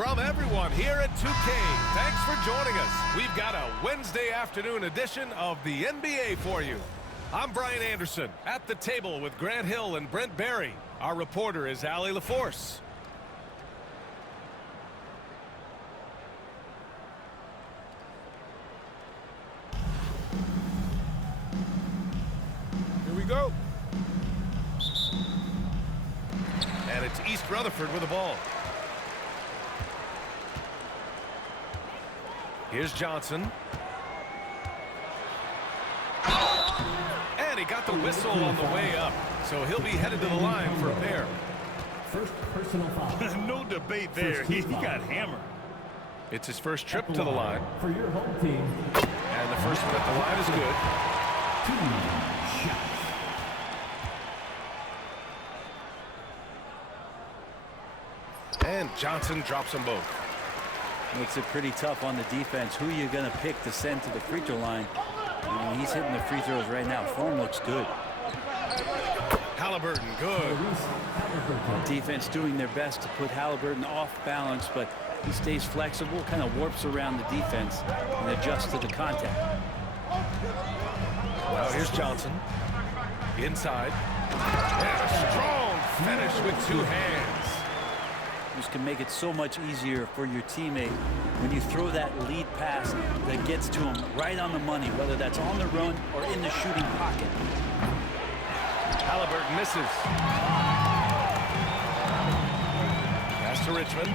from everyone here at 2K. Thanks for joining us. We've got a Wednesday afternoon edition of the NBA for you. I'm Brian Anderson at the table with Grant Hill and Brent Barry. Our reporter is Allie LaForce. Here we go. And it's East Rutherford with the ball. Here's Johnson. And he got the whistle on the way up. So he'll be headed to the line for a pair. First personal foul. No debate there. He got hammered. It's his first trip to the line. For your home team. And the first one at the line is good. 2 shots. And Johnson drops them both. Makes it pretty tough on the defense. Who are you going to pick to send to the free throw line? I mean, he's hitting the free throws right now. Form looks good. Halliburton, good. Defense doing their best to put Halliburton off balance, but he stays flexible, kind of warps around the defense and adjusts to the contact. Now here's Johnson. Inside. And a strong finish with 2 hands. This can make it so much easier for your teammate when you throw that lead pass that gets to him right on the money, whether that's on the run or in the shooting pocket. Halliburton misses. Pass to Richmond.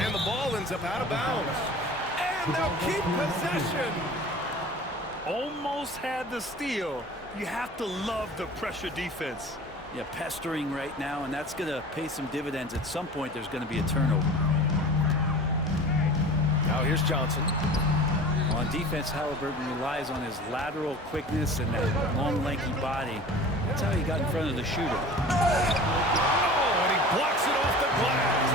And the ball ends up out of bounds. And they'll keep possession. Almost had the steal. You have to love the pressure defense. Yeah, pestering right now, and that's going to pay some dividends. At some point, there's going to be a turnover. Now here's Johnson. On defense, Halliburton relies on his lateral quickness and that long, lanky body. That's how he got in front of the shooter. Oh, and he blocks it off the glass.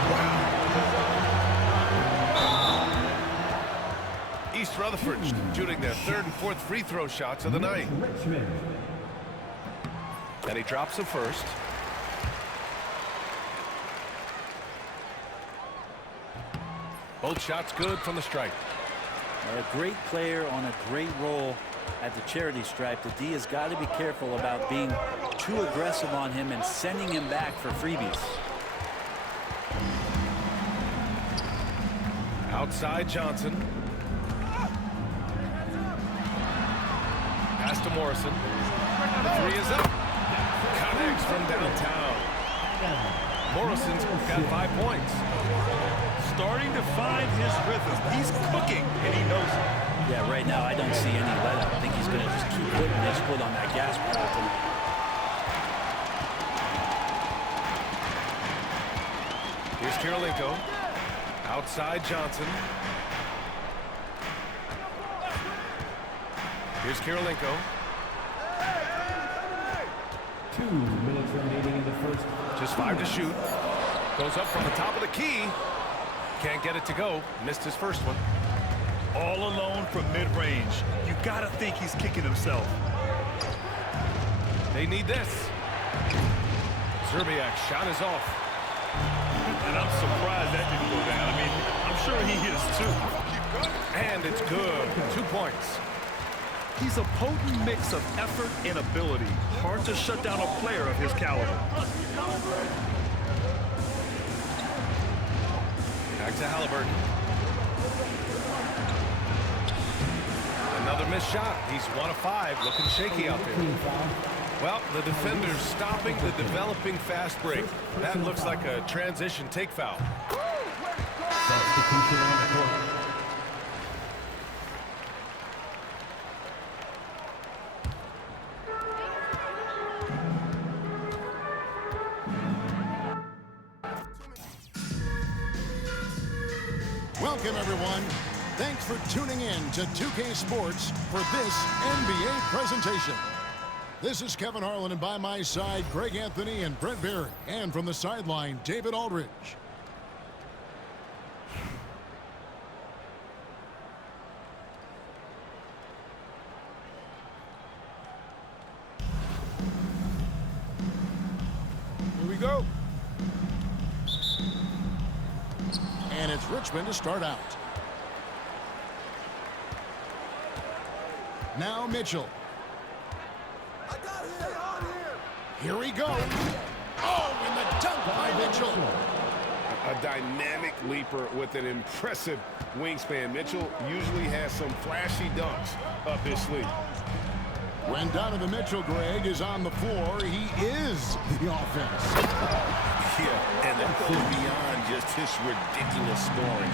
Wow. East Rutherford shooting their 3rd and 4th free throw shots of the night. And he drops the first. Both shots good from the stripe. A great player on a great roll at the charity stripe. The D has got to be careful about being too aggressive on him and sending him back for freebies. Outside Johnson. Pass to Morrison. The 3 is up. Connects from downtown. Morrison's got 5 points. Starting to find his rhythm. He's cooking, and he knows it. Yeah, right now I don't see any let up. I think he's going to just keep putting his foot on that gas pedal tonight. Here's Kirilenko. Outside Johnson. Here's Kirilenko. 2 minutes remaining in the first. Just 5 to shoot. Goes up from the top of the key. Can't get it to go. Missed his first one. All alone from mid-range. You got to think he's kicking himself. They need this. Zerbiak's shot is off. And I'm surprised that didn't go down. I mean, I'm sure he is too. And it's good. 2 points. He's a potent mix of effort and ability. Hard to shut down a player of his caliber. Back to Halliburton. Another missed shot. He's 1 of 5. Looking shaky out there. Well, the defender's stopping the developing fast break. That looks like a transition take foul. Substitution on the court. Welcome, everyone. Thanks for tuning in to 2K Sports for this NBA presentation. This is Kevin Harlan, and by my side, Greg Anthony and Brent Barry. And from the sideline, David Aldridge. Here we go. And Here's Richmond to start out. Now Mitchell. Here he goes. Oh, and the dunk by Mitchell. A dynamic leaper with an impressive wingspan. Mitchell usually has some flashy dunks up his sleeve. When Donovan Mitchell, Greg, is on the floor, he is the offense. Yeah, and that goes beyond just his ridiculous scoring.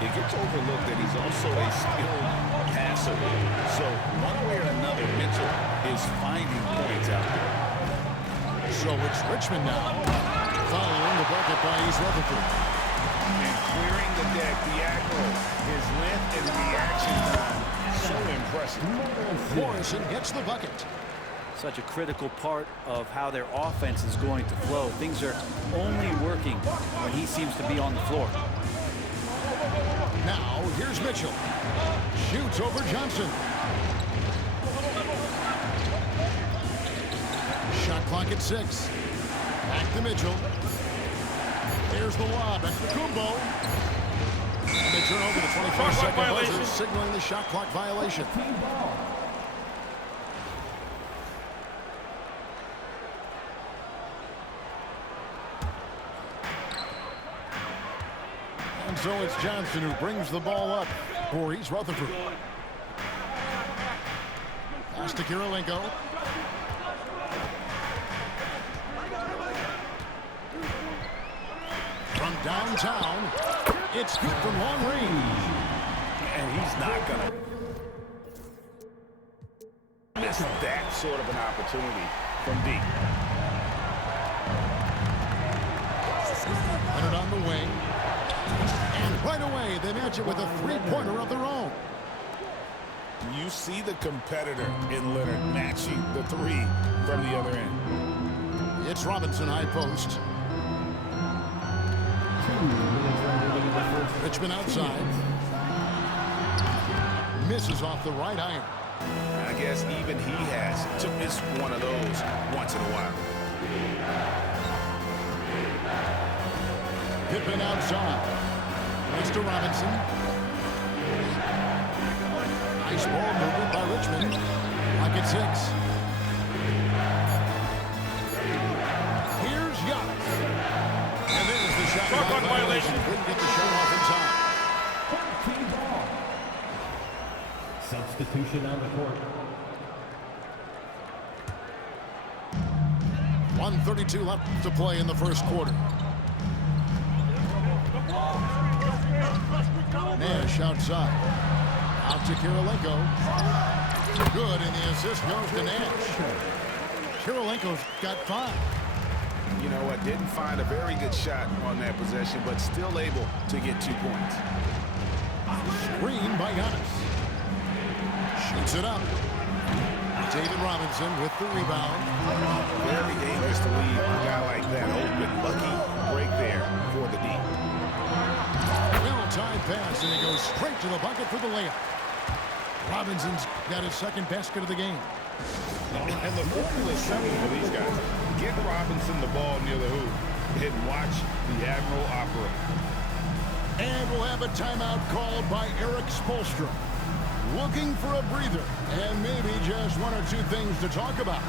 It gets overlooked that he's also a skilled passer. So one way or another, Mitchell is finding points out there. So it's Richmond now, following the bucket by East Rutherford. And clearing the deck, diagonal, his length and reaction time, so impressive. Morrison gets the bucket. Such a critical part of how their offense is going to flow. Things are only working when he seems to be on the floor. Now, here's Mitchell. Shoots over Johnson. Shot clock at 6. Back to Mitchell. There's the lob at Kumbo. And they turn over the 25-second buzzer, signaling the shot clock violation. And so it's Johnson who brings the ball up for East Rutherford. Pass to Kirilenko. From downtown, it's good from long range. And he's not going to miss that sort of an opportunity from deep. Put it on the wing. And right away, they match it with a three-pointer of their own. You see the competitor in Leonard matching the three from the other end. It's Robinson, high post. Richmond outside. Misses off the right iron. I guess even he has to miss one of those once in a while. Pippen outside. Mr. Robinson. Nice ball movement by Richmond. Like at 6. Here's Giannis. And there's the shot clock violation. Couldn't get the shot off in time. Substitution on the court. 1:32 left to play in the first quarter. Nash outside. Out to Kirilenko. Good, and the assist goes to Nash. Kirilenko's got 5. You know what? Didn't find a very good shot on that possession, but still able to get 2 points. Screen by Giannis. Shoots it up. David Robinson with the rebound. Very dangerous to leave a guy like that open. Lucky break there for the D. Well-timed pass, and he goes straight to the bucket for the layup. Robinson's got his second basket of the game. And the formula is simple for these guys. Get Robinson the ball near the hoop and watch the Admiral operate. And we'll have a timeout called by Eric Spoelstra. Looking for a breather and maybe just 1 or 2 things to talk about.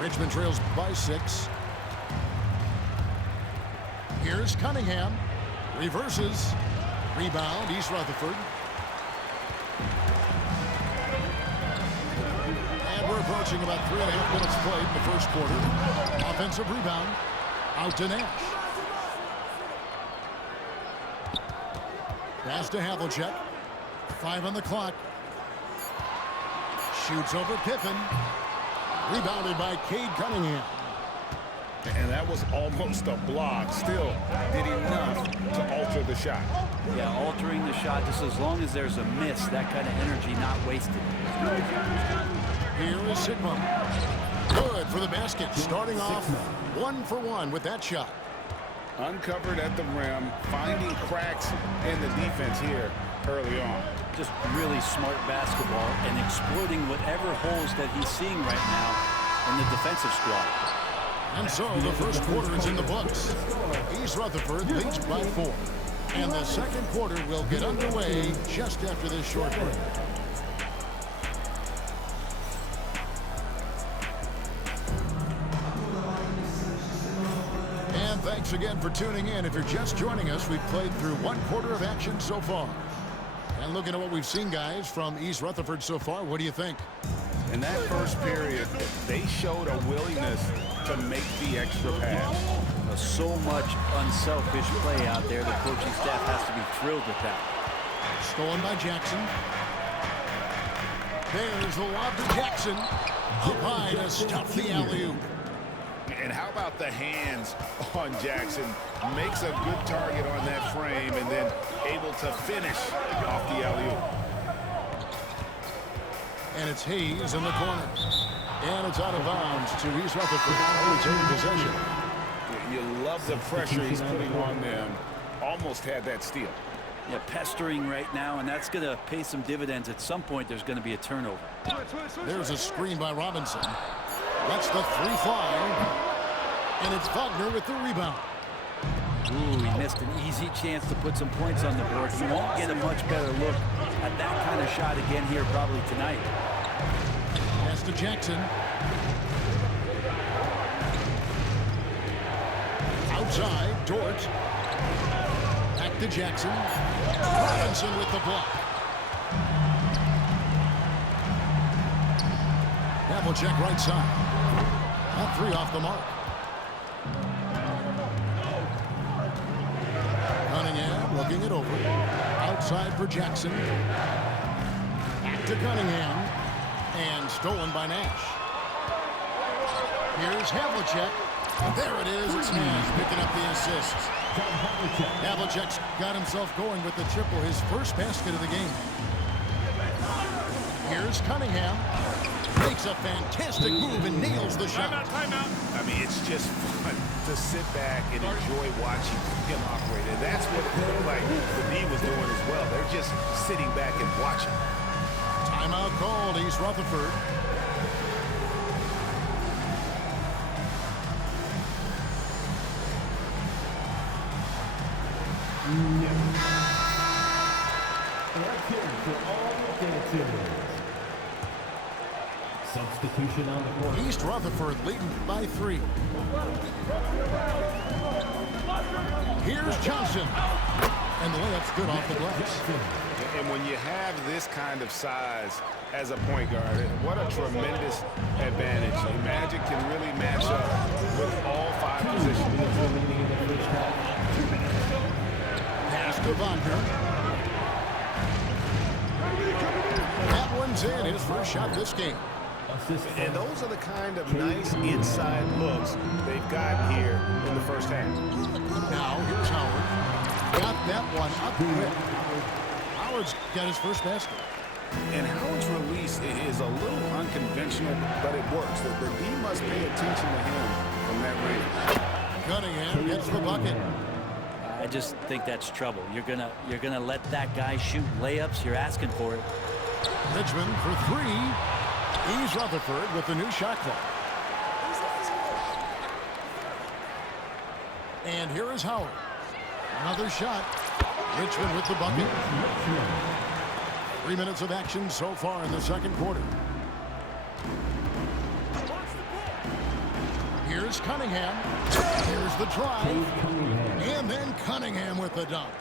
Richmond trails by 6. Here's Cunningham. Reverses. Rebound, East Rutherford. And we're approaching about 3.5 minutes played in the first quarter. Offensive rebound. Out to Nash. Pass to Havlicek. 5 on the clock. Shoots over Pippen. Rebounded by Cade Cunningham. And that was almost a block. Still did enough to alter the shot. Yeah, altering the shot just as long as there's a miss, that kind of energy not wasted. Here is Sigma. Good for the basket. Starting off 1 for 1 with that shot. Uncovered at the rim, finding cracks in the defense here early on. Just really smart basketball and exploiting whatever holes that he's seeing right now in the defensive squad. And so the first quarter is in the books. East Rutherford leads by 4. And the second quarter will get underway just after this short break. And thanks again for tuning in. If you're just joining us, we've played through one quarter of action so far. And looking at what we've seen, guys, from East Rutherford so far, what do you think? In that first period, they showed a willingness to make the extra pass. So much unselfish play out there. The coaching staff has to be thrilled with that. Stolen by Jackson. There's the lob to Jackson. Up high to stuff the alley-oop. And how about the hands on Jackson? Makes a good target on that frame and then able to finish off the alley-oop. And it's Hayes in the corner. And it's out of bounds to East Rutherford. Retaining possession. You love the pressure he's putting on them. Almost had that steal. Yeah, pestering right now, and that's going to pay some dividends. At some point, there's going to be a turnover. There's a screen by Robinson. That's the 3 fly. And it's Wagner with the rebound. Ooh, he missed an easy chance to put some points on the board. He won't get a much better look at that kind of shot again here probably tonight. Pass to Jackson. Outside, Dort. Back to Jackson. Robinson with the block. Havlicek right side. That 3 off the mark. Cunningham looking it over. Outside for Jackson. Back to Cunningham. And stolen by Nash. Here's Havlicek. There it is. It's Nash picking up the assist. Havlicek's got himself going with the triple, his first basket of the game. Here's Cunningham. Makes a fantastic move and nails the shot. Timeout. I mean, it's just fun to sit back and enjoy watching him operate. And that's what it looked like the D was doing as well. They're just sitting back and watching. Timeout called, East Rutherford. For all dances. Substitution on the court. East Rutherford leading by 3. Here's Johnson. And the layup's good off the glass. And when you have this kind of size as a point guard, what a tremendous advantage. Magic can really match up with all 5 positions. Pass to Wagner. That one's in, his first shot this game. And those are the kind of nice inside looks they've gotten here in the first half. Now here's Howard. Got that one up quick. Howard's got his first basket. And Howard's release is a little unconventional, but it works. The D must pay attention to him from that range. Cunningham gets the bucket. I just think that's trouble. You're gonna let that guy shoot layups. You're asking for it. Richmond for 3. East Rutherford with the new shot clock. And here is Howard. Another shot. Richmond with the bucket. 3 minutes of action so far in the second quarter. Here's Cunningham. Here's the drive. And then Cunningham with the dunk.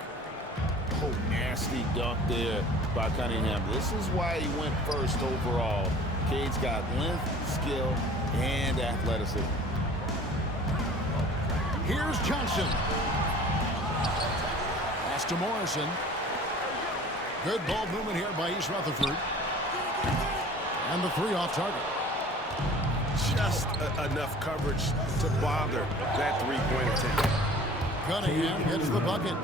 Oh, nasty dunk there by Cunningham. This is why he went first overall. Cade's got length, skill, and athleticism. Here's Johnson. Pass to Morrison. Good ball movement here by East Rutherford. And the 3 off target. Just enough coverage to bother that 3-point attempt. Cunningham gets the bucket.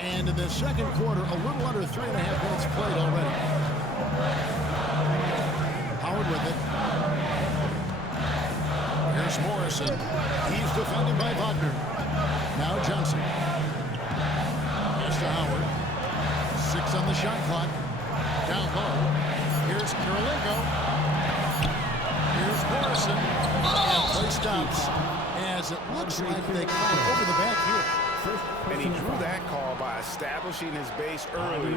And in the second quarter, a little under 3.5 minutes played already. Howard with it. Here's Morrison. He's defended by Wagner. Now Johnson. Here's to Howard. 6 on the shot clock. Down low. Here's Kirilenko. Here's Morrison. And placed stops as it looks like they come over the back here. And he drew that call by establishing his base early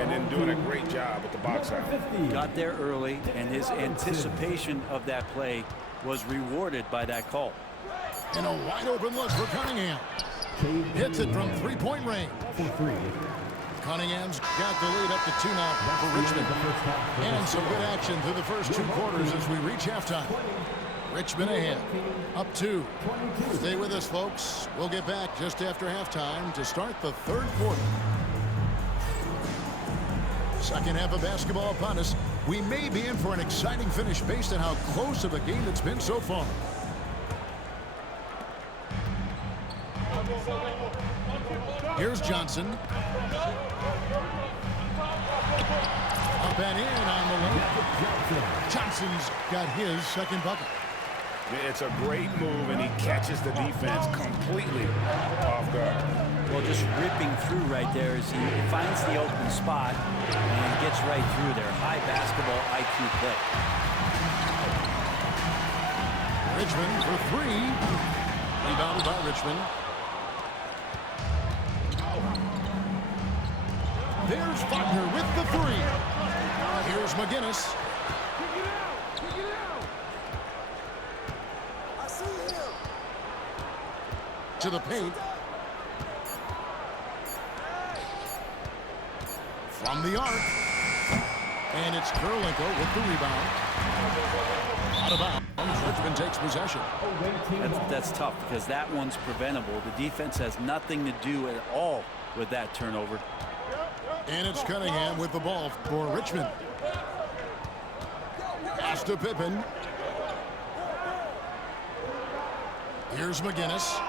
and then doing a great job with the box out. Got there early, and his anticipation of that play was rewarded by that call. And a wide open look for Cunningham. Hits it from three-point range. Cunningham's got the lead up to 2 now for Richmond. And some good action through the first 2 quarters as we reach halftime. Richmond ahead, up 2. Stay with us, folks. We'll get back just after halftime to start the 3rd quarter. Second half of basketball upon us. We may be in for an exciting finish based on how close of a game it's been so far. Here's Johnson. Up and in on the lane. Johnson's got his second bucket. It's a great move, and he catches the defense completely off guard. Well, just ripping through right there as he finds the open spot and gets right through there. High basketball IQ play. Richmond for 3. Rebounded by Richmond. There's Wagner with the 3. Here's McGinnis. To the paint. From the arc. And it's Kurlenko with the rebound. Out of bounds. Richmond takes possession. That's tough because that one's preventable. The defense has nothing to do at all with that turnover. And it's Cunningham with the ball for Richmond. Pass to Pippen. Here's McGinnis.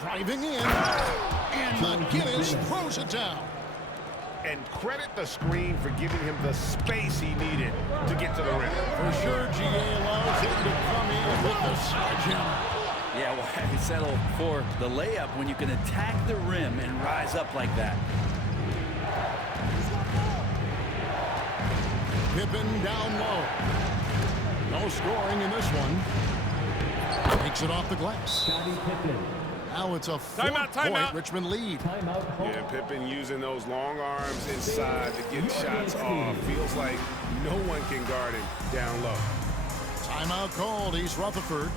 Driving in. And McGinnis throws it down. And credit the screen for giving him the space he needed to get to the rim. For sure, GA allows him to come in with the sledgehammer. Yeah, why settle for the layup when you can attack the rim and rise up like that? Pippen down low. No scoring in this one. Takes it off the glass. Now it's a 4-point Richmond lead. Yeah, Pippen using those long arms inside to get shots off. Feels like no one can guard him down low. Timeout called, East Rutherford.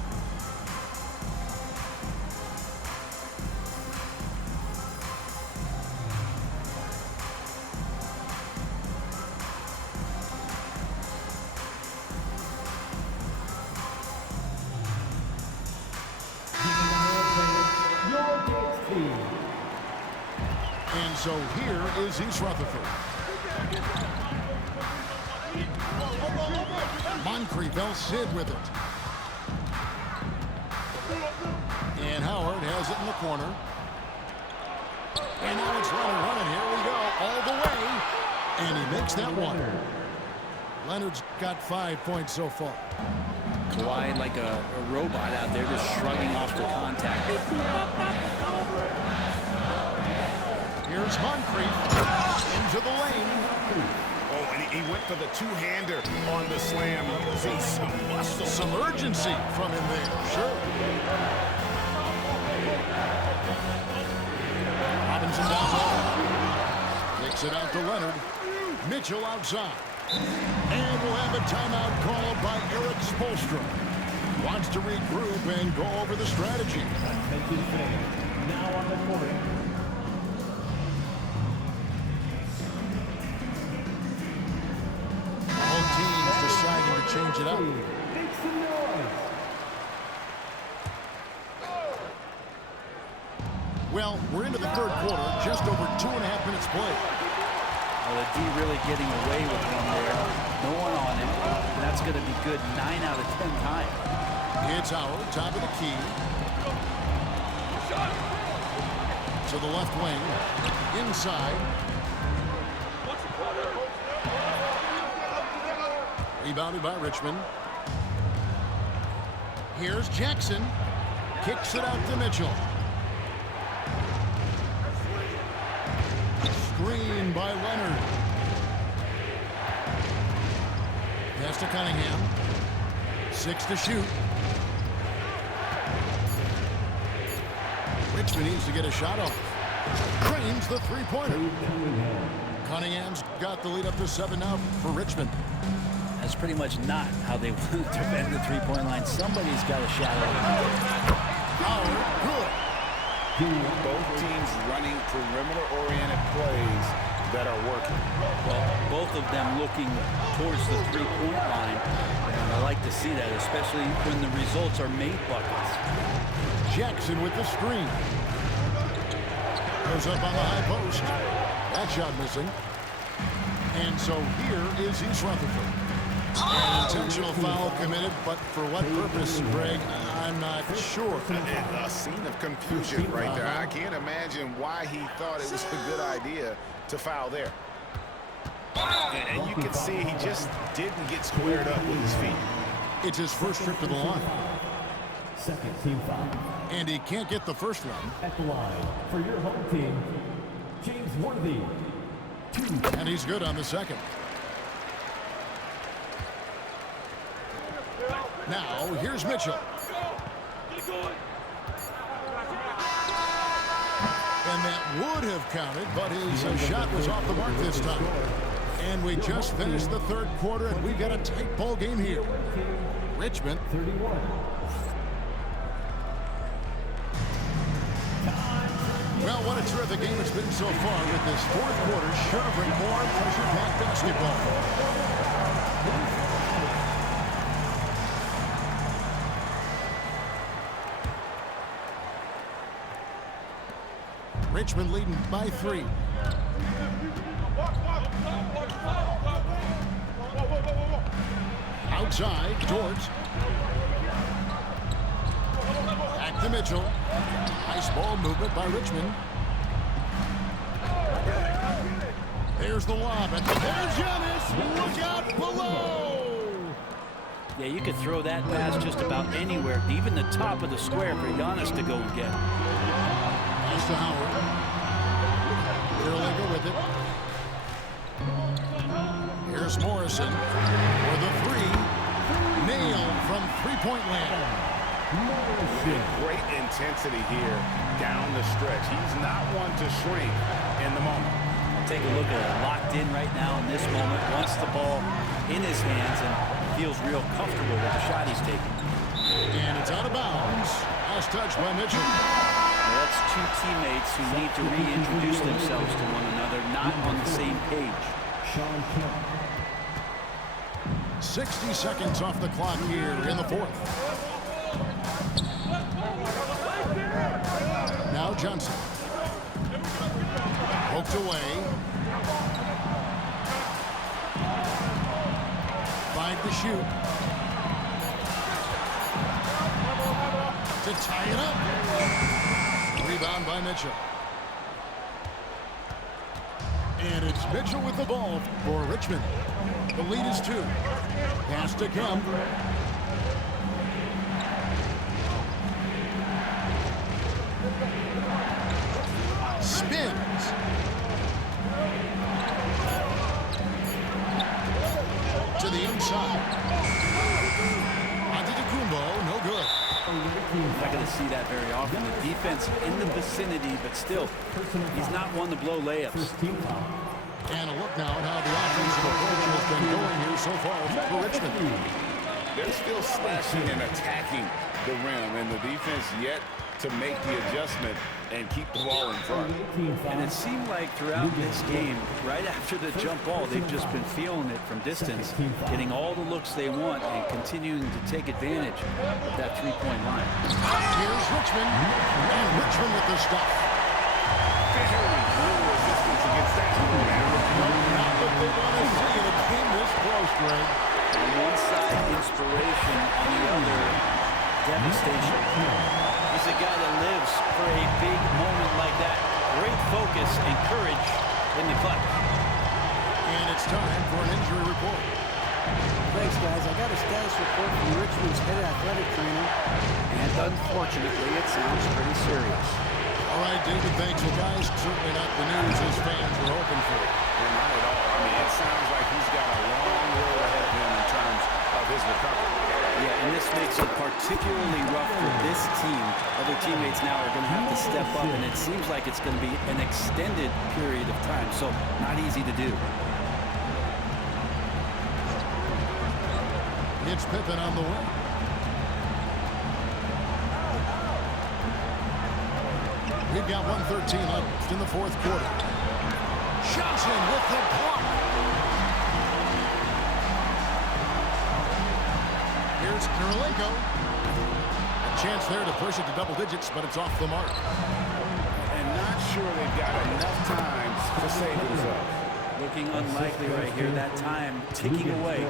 And so here is East Rutherford. Moncrief, Sid with it. And Howard has it in the corner. And now it's running. Here we go, all the way. And he makes that one. Leonard's got 5 points so far. Kawhi like a robot out there just shrugging off the contact. Here's Moncrief into the lane. Oh, and he went for the two-hander on the slam. See some muscle. Some urgency from him there, sure. Robinson down low. Takes it out to Leonard. Mitchell outside. And we'll have a timeout called by Eric Spoelstra. Wants to regroup and go over the strategy. Now on the court. All teams deciding to change it up. Make some noise. Well, we're into the 3rd quarter, just over 2.5 minutes played. Well, the D really getting away with one there. No one on him. And that's going to be good 9 out of 10 times. It's Howard, top of the key. To the left wing. Inside. Rebounded by Richmond. Here's Jackson. Kicks it out to Mitchell. Screen by Leonard. Pass to Cunningham. 6 to shoot. Richmond needs to get a shot off. Cranes the three-pointer. Cunningham's got the lead up to 7 now for Richmond. That's pretty much not how they want to defend the three-point line. Somebody's got a shot off. Good. Both teams running perimeter-oriented plays that are working. Well, both of them looking towards the three-point line. And I like to see that, especially when the results are made buckets. Jackson with the screen. Goes up on the high post. That shot missing. And so here is East Rutherford. An intentional foul committed, but for what purpose, Greg? I'm not sure. A scene of confusion right there. I can't imagine why he thought it was a good idea to foul there. And you can see he just didn't get squared up with his feet. It's his first trip to the line. Second team foul. And he can't get the first one. At the line for your home team, James Worthy. 2. And he's good on the second. Now, here's Mitchell. And that would have counted, but his shot was off the mark this time. And we just finished the third quarter, and we've got a tight ball game here. Richmond. 31. Well, what a terrific game it's been so far with this fourth quarter. Sure to bring more pressure-packed basketball. Richmond leading by 3. Outside, George. Back to Mitchell. Nice ball movement by Richmond. There's the lob. And there's Giannis. Look out below. Yeah, you could throw that pass just about anywhere, even the top of the square for Giannis to go and get. Pass to Howard. Erlanger with it. Here's Morrison for the 3. Nailed from three-point land. Great intensity here down the stretch. He's not one to shrink in the moment. Take a look at it. Locked in right now in this moment. Wants the ball in his hands and feels real comfortable with the shot he's taking. And it's out of bounds. Last touch by Mitchell. Well, that's two teammates who need to reintroduce themselves to one another, not on the same page. 60 seconds off the clock here in the fourth. Now Johnson. Poked away. 5 to shoot. To tie it up. Rebound by Mitchell. And it's Mitchell with the ball for Richmond. The lead is 2. Pass to Kemp. Spins. To the inside. Antetokounmpo, no good. Not going to see that very often. The defense in the vicinity, but still, he's not one to blow layups. And a look now at how the offensive approach has been going here so far for Richmond. They're still slashing and attacking the rim, and the defense yet to make the adjustment and keep the ball in front. And it seemed like throughout this game, right after the jump ball, they've just been feeling it from distance, getting all the looks they want and continuing to take advantage of that three-point line. Here's Richmond, and Richmond with the stuff. Little resistance against that. Not what they want to see in a game this close, Greg. On one side, inspiration, on the other, devastation. He's a guy that lives for a big moment like that. Great focus and courage in the clutch. And it's time for an injury report. Thanks, guys. I got a status report from Richmond's head athletic trainer, and unfortunately, it sounds pretty serious. All right, David, thanks. Well, guys, certainly not the news his fans were hoping for. Not at all. I mean, it sounds like he's got a long road ahead of him in terms Yeah, and this makes it particularly rough for this team. Other teammates now are going to have to step up, and it seems like it's going to be an extended period of time, so not easy to do. It's Pippen on the wing. We've got 1:13 left in the fourth quarter. Johnson with the block. Here's Kirilenko. A chance there to push it to double digits, but it's off the mark. And not sure they've got enough time to save themselves. Looking unlikely right here. That time ticking away.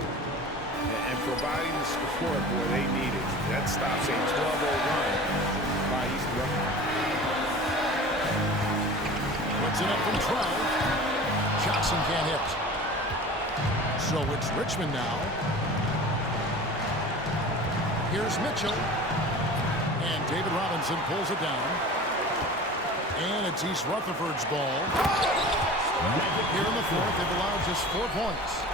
And providing the support where they need it. That stops a 12-0 run by East Rutherford. Puts it up from 12. Johnson can't hit. So it's Richmond now. Here's Mitchell. And David Robinson pulls it down. And it's East Rutherford's ball. Here in the fourth, they've allowed just 4 points.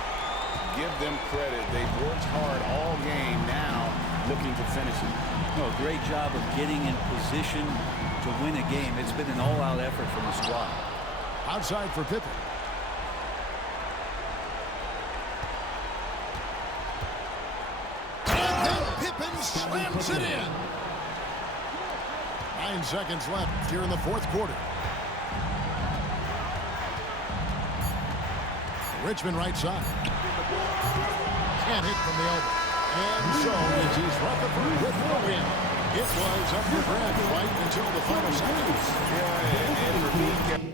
Give them credit. They've worked hard all game, now looking to finish it. Oh, great job of getting in position to win a game. It's been an all-out effort from the squad. Outside for Pippen. And then Pippen slams it in. 9 seconds left here in the fourth quarter. Richmond right side. Can't hit from the elbow. And so it's East Rutherford with the win. It was up for grabs right until the final seconds. Yeah, and for me,